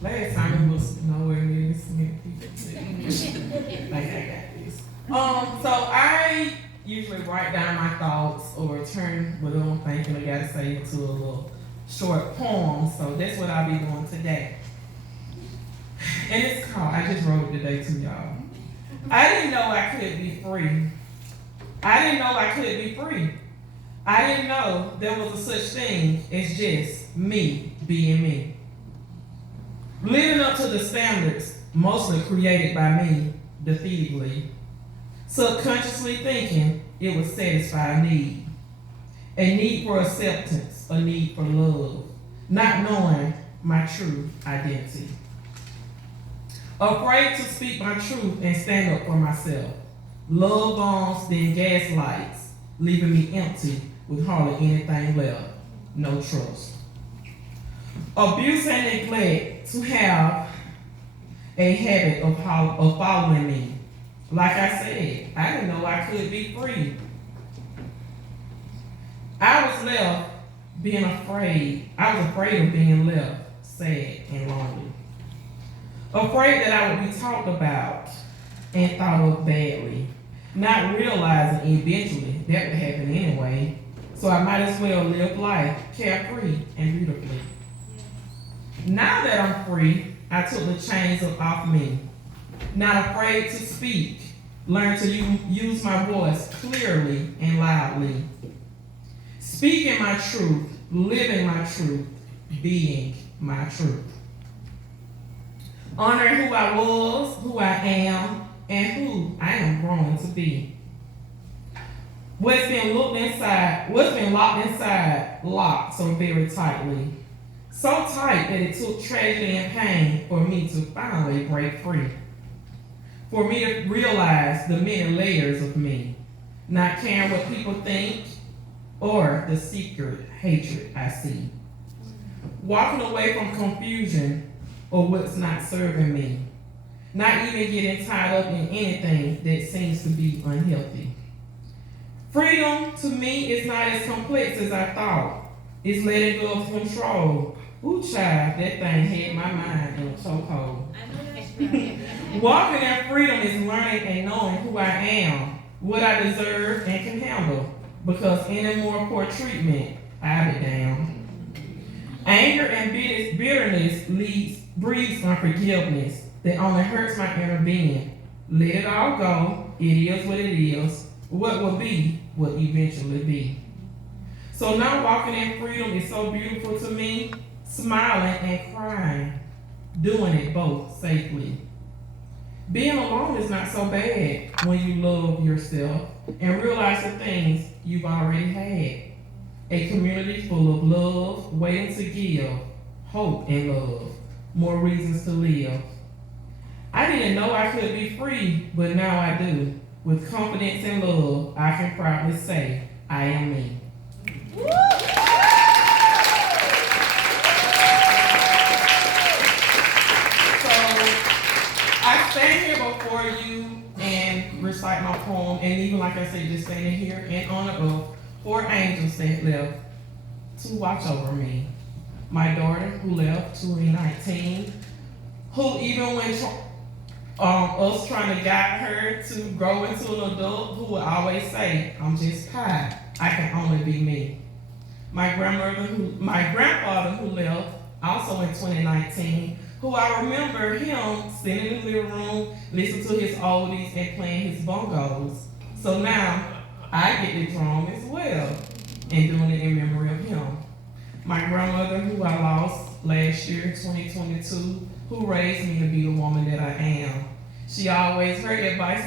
Last time it was nowhere near this many people. Like I got this. So I usually write down my thoughts or turn what I'm thinking I gotta say into a little short poem. So that's what I'll be doing today. And it's called, I just wrote it today too, y'all. I didn't know I could be free. I didn't know I could be free. I didn't know there was a such thing as just me being me. Living up to the standards mostly created by me defeatedly. Subconsciously thinking it would satisfy a need for acceptance, a need for love, not knowing my true identity. Afraid to speak my truth and stand up for myself. Love bombs, then gaslights, leaving me empty with hardly anything left. No trust. Abuse and neglect to have a habit of following me. Like I said, I didn't know I could be free. I was left being afraid. I was afraid of being left sad and lonely. Afraid that I would be talked about and thought of badly. Not realizing eventually that would happen anyway. So I might as well live life carefree and beautifully. Now that I'm free, I took the chains off me. Not afraid to speak. Learn to use my voice clearly and loudly. Speaking my truth, living my truth, being my truth. Honoring who I was, who I am, and who I am growing to be. What's been locked inside, locked so very tightly. So tight that it took tragedy and pain for me to finally break free. For me to realize the many layers of me, not caring what people think or the secret hatred I see. Walking away from confusion or what's not serving me. Not even getting tied up in anything that seems to be unhealthy. Freedom to me is not as complex as I thought. It's letting go of control. Ooh, child, that thing had my mind in a chokehold. Walking in freedom is learning and knowing who I am, what I deserve and can handle. Because any more poor treatment, I'll be down. Anger and bitterness breeds unforgiveness that only hurts my inner being. Let it all go. It is what it is. What will be will eventually be. So now walking in freedom is so beautiful to me, smiling and crying, doing it both safely. Being alone is not so bad when you love yourself and realize the things you've already had. A community full of love, waiting to give, hope and love, more reasons to live. I didn't know I could be free, but now I do. With confidence and love, I can proudly say, I am me. So, I stand here before you and recite my poem, and even like I said, just standing here in honor of 4 angels that left to watch over me. My daughter who left 2019, who even when us trying to guide her to grow into an adult, who would always say, I'm just pie, I can only be me. My grandfather who left also in 2019, who I remember him sitting in the living room, listening to his oldies and playing his bongos. So now I get the drum as well and doing it in memory of him. My grandmother who I lost last year, 2022, who raised me to be the woman that I am. She always, her advice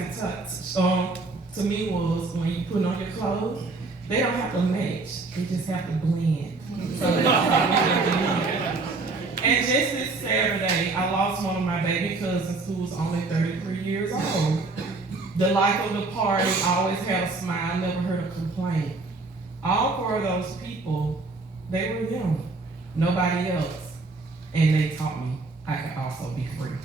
to me was, when you put on your clothes, they don't have to match, they just have to blend. So that's and just this Saturday, I lost one of my baby cousins who was only 33 years old. The life of the party, always had a smile, never heard a complaint. All 4 of those people, they were them, nobody else. And they taught me I could also be free.